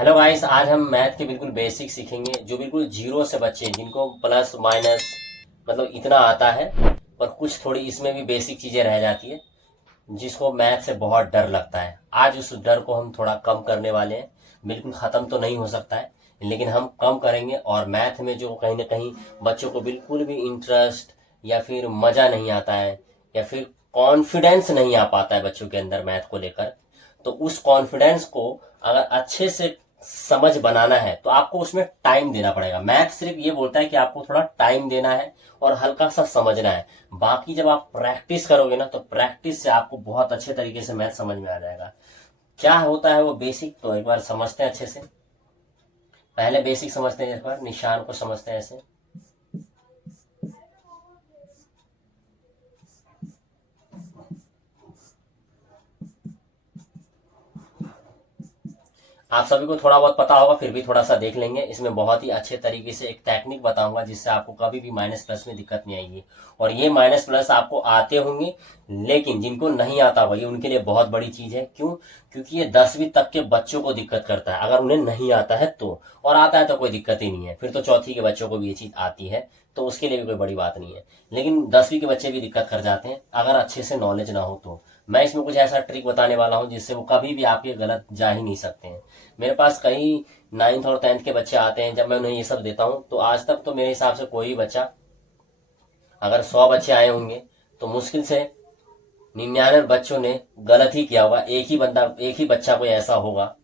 Hello guys, आज हम math के बिल्कुल बेसिक सीखेंगे। जो बिल्कुल जीरो से बच्चे जिनको प्लस माइनस मतलब इतना आता है, पर कुछ थोड़ी इसमें भी बेसिक चीज़ें रह जाती है, जिसको मैथ से बहुत डर लगता है। आज उस डर को हम थोड़ा कम करने वाले हैं। बिल्कुल ख़त्म तो नहीं हो सकता है, लेकिन हम कम करेंगे। और मैथ में जो कहीं ना कहीं बच्चों को बिल्कुल भी इंटरेस्ट या फिर मज़ा नहीं आता है, या फिर कॉन्फिडेंस नहीं आ पाता है बच्चों के अंदर मैथ को लेकर, तो उस कॉन्फिडेंस को अगर अच्छे से समझ बनाना है तो आपको उसमें टाइम देना पड़ेगा। मैथ सिर्फ ये बोलता है कि आपको थोड़ा टाइम देना है और हल्का सा समझना है। बाकी जब आप प्रैक्टिस करोगे ना, तो प्रैक्टिस से आपको बहुत अच्छे तरीके से मैथ समझ में आ जाएगा। क्या होता है वो बेसिक, तो एक बार समझते हैं अच्छे से। पहले बेसिक समझते हैं, एक बार निशान को समझते हैं ऐसे। आप सभी को थोड़ा बहुत पता होगा, फिर भी थोड़ा सा देख लेंगे। इसमें बहुत ही अच्छे तरीके से एक टेक्निक बताऊंगा, जिससे आपको कभी भी माइनस प्लस में दिक्कत नहीं आएगी। और ये माइनस प्लस आपको आते होंगे, लेकिन जिनको नहीं आता होगा, ये उनके लिए बहुत बड़ी चीज है। क्यों? क्योंकि ये 10वीं तक के बच्चों को दिक्कत करता है। अगर उन्हें नहीं आता है तो, और आता है तो कोई दिक्कत ही नहीं है। फिर तो चौथी के बच्चों को भी ये चीज आती है, तो उसके लिए भी कोई बड़ी बात नहीं है। लेकिन 10वीं के बच्चे भी दिक्कत कर जाते हैं अगर अच्छे से नॉलेज ना हो तो। मैं इसमें कुछ ऐसा ट्रिक बताने वाला हूँ जिससे वो कभी भी आपके गलत जा ही नहीं सकते हैं। मेरे पास कई 9th और 10th के बच्चे आते हैं। जब मैं उन्हें ये सब देता हूँ, तो आज तक तो मेरे हिसाब से कोई बच्चा, अगर 100 बच्चे आए होंगे तो मुश्किल से 99 बच्चों ने गलत ही किया होगा। एक ही बच्चा कोई ऐसा होगा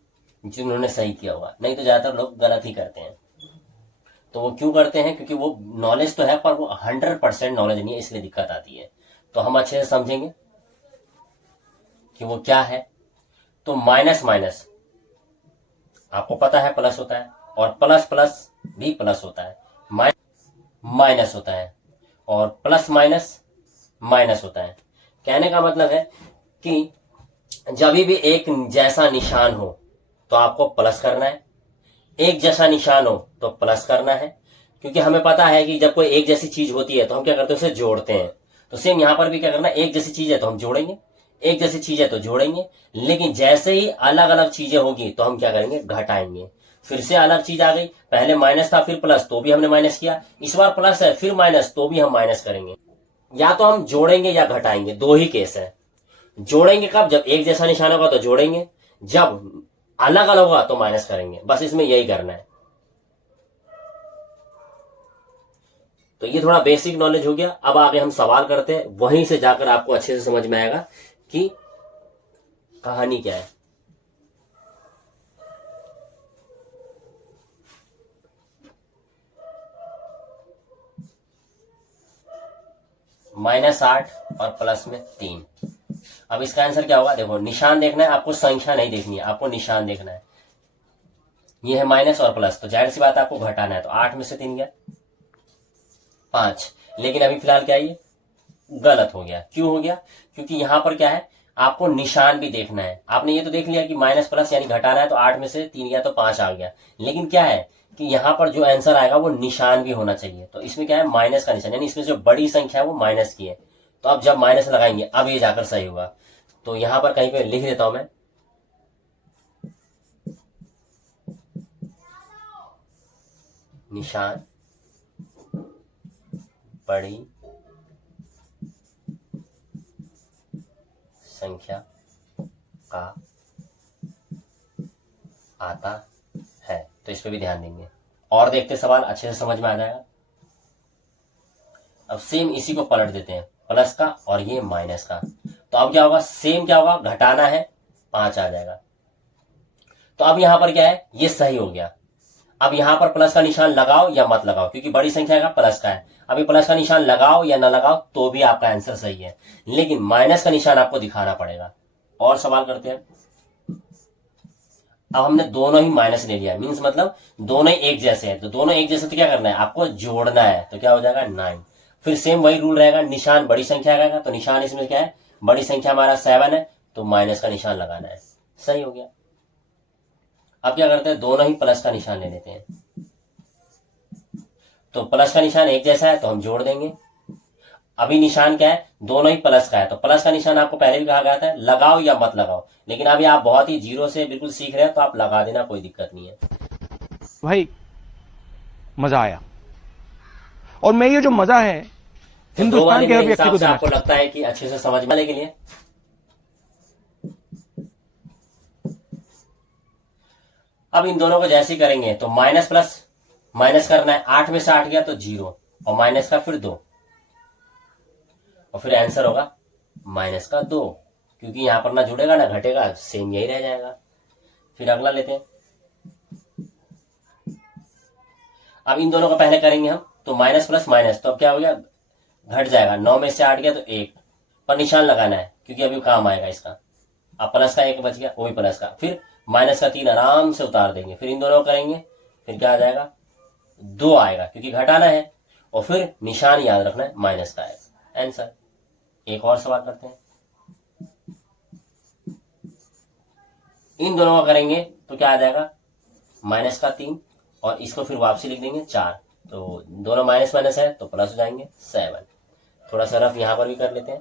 जिन्होंने सही किया होगा, नहीं तो ज्यादातर लोग गलत ही करते हैं। तो वो क्यों करते हैं? क्योंकि वो नॉलेज तो है, पर वो 100% नॉलेज नहीं है, इसलिए दिक्कत आती है। तो हम अच्छे से समझेंगे कि वो क्या है। तो माइनस माइनस आपको पता है प्लस होता है, और प्लस प्लस भी प्लस होता है, माइनस होता है, और प्लस माइनस माइनस होता है। कहने का मतलब है कि जब भी एक जैसा निशान हो तो आपको प्लस करना है, एक जैसा निशान हो तो प्लस करना है। क्योंकि हमें पता है कि जब कोई एक जैसी चीज होती है तो हम क्या करते हैं, उसे जोड़ते हैं। तो सेम यहां पर भी क्या करना है, एक जैसी चीज है तो हम जोड़ेंगे, एक जैसी चीज है तो जोड़ेंगे। लेकिन जैसे ही अलग अलग चीजें होगी तो हम क्या करेंगे, घटाएंगे। फिर से अलग चीज आ गई, पहले माइनस था फिर प्लस, तो भी हमने माइनस किया। इस बार प्लस है फिर माइनस, तो भी हम माइनस करेंगे। या तो हम जोड़ेंगे या घटाएंगे, दो ही केस है। जोड़ेंगे कब? जब एक जैसा निशान होगा तो जोड़ेंगे, जब अलग अलग होगा तो माइनस करेंगे। बस इसमें यही करना है। तो ये थोड़ा बेसिक नॉलेज हो गया। अब आगे हम सवाल करते हैं, वहीं से जाकर आपको अच्छे से समझ में आएगा कि कहानी क्या है। -8 और प्लस में 3। अब इसका आंसर क्या होगा? देखो, निशान देखना है आपको, संख्या नहीं देखनी है, आपको निशान देखना है। ये है माइनस और प्लस, तो जाहिर सी बात है आपको घटाना है। तो 8 में से 3 गया 5। लेकिन अभी फिलहाल क्या है, ये गलत हो गया। क्यों हो गया? क्योंकि यहां पर क्या है, आपको निशान भी देखना है। आपने ये तो देख लिया कि माइनस प्लस यानी घटाना है, तो 8 में से 3 गया तो 5 आ गया। लेकिन क्या है कि यहां पर जो आंसर आएगा वो निशान भी होना चाहिए। तो इसमें क्या है, माइनस का निशान, यानी इसमें जो बड़ी संख्या है वो माइनस की है। तो अब जब माइनस लगाएंगे अब ये जाकर सही होगा। तो यहां पर कहीं पे लिख देता हूं मैं, निशान बड़ी संख्या का आता है। तो इस पे भी ध्यान देंगे और देखते सवाल अच्छे से समझ में आ जाएगा। अब सेम इसी को पलट देते हैं, प्लस का और ये माइनस का। तो अब क्या होगा, सेम क्या होगा, घटाना है, 5 आ जाएगा। तो अब यहां पर क्या है, ये सही हो गया। अब यहां पर प्लस का निशान लगाओ या मत लगाओ, क्योंकि बड़ी संख्या का प्लस का है। अभी प्लस का निशान लगाओ या ना लगाओ तो भी आपका आंसर सही है, लेकिन माइनस का निशान आपको दिखाना पड़ेगा। और सवाल करते हैं। अब हमने दोनों ही माइनस ले लिया, मीन्स मतलब दोनों ही एक जैसे हैं। तो दोनों एक जैसे तो क्या करना है, आपको जोड़ना है। तो क्या हो जाएगा, 9। फिर सेम वही रूल रहेगा, निशान बड़ी संख्या का, तो निशान इसमें क्या है, बड़ी संख्या हमारा 7 है, तो माइनस का निशान लगाना है। सही हो गया। अब क्या करते हैं, दोनों ही प्लस का निशान ले लेते हैं। तो प्लस का निशान एक जैसा है तो हम जोड़ देंगे। अभी निशान क्या है, दोनों ही प्लस का है, तो प्लस का निशान आपको पहले भी कहा गया था लगाओ या मत लगाओ, लेकिन अभी आप बहुत ही जीरो से बिल्कुल सीख रहे हैं तो आप लगा देना, कोई दिक्कत नहीं है भाई। मजा आया, और मैं ये जो मजा है तो दो वाले हिंदुस्तान के हर मेरे व्यक्ति हिसाब को से देना आपको लगता है कि अच्छे से समझ में के लिए। अब इन दोनों को जैसे ही करेंगे तो माइनस प्लस माइनस करना है, 8 में से 8 गया तो 0 और माइनस का फिर 2 और फिर आंसर होगा माइनस का 2, क्योंकि यहां पर ना जुड़ेगा ना घटेगा, सेम यही रह जाएगा। फिर अगला लेते हैं। अब इन दोनों को पहले करेंगे हम, तो माइनस प्लस माइनस, तो अब क्या हो गया, घट जाएगा, 9 में से 8 गया तो 1 पर निशान लगाना है क्योंकि अभी काम आएगा इसका। अब प्लस का 1 बच गया, वो भी प्लस का, फिर माइनस का 3 आराम से उतार देंगे, फिर इन दोनों को करेंगे, फिर क्या आ जाएगा 2 आएगा क्योंकि घटाना है, और फिर निशान याद रखना है माइनस का आएगा आंसर। एक और सवाल करते हैं। इन दोनों को करेंगे तो क्या आ जाएगा माइनस का 3 और इसको फिर वापसी लिख देंगे 4, तो दोनों माइनस माइनस है तो प्लस हो जाएंगे 7। थोड़ा सा रफ यहां पर भी कर लेते हैं।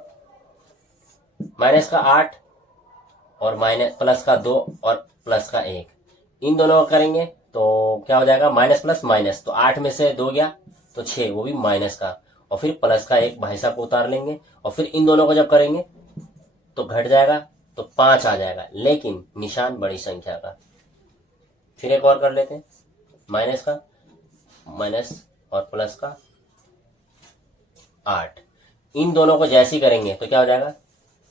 माइनस का 8 और माइनस प्लस का 2 और प्लस का 1, इन दोनों को करेंगे तो क्या हो जाएगा माइनस प्लस माइनस, तो 8 में से 2 गया तो 6, वो भी माइनस का, और फिर प्लस का 1 भाई साहब को उतार लेंगे, और फिर इन दोनों को जब करेंगे तो घट जाएगा तो 5 आ जाएगा, लेकिन निशान बड़ी संख्या का। फिर एक और कर लेते हैं, माइनस का माइनस और प्लस का 8, इन दोनों को जैसे ही करेंगे तो क्या हो जाएगा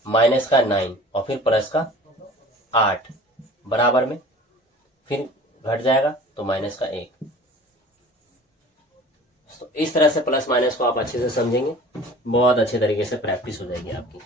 माइनस का 9 और फिर प्लस का 8 बराबर में, फिर घट जाएगा तो माइनस का 1। तो इस तरह से प्लस माइनस को आप अच्छे से समझेंगे, बहुत अच्छे तरीके से प्रैक्टिस हो जाएगी आपकी।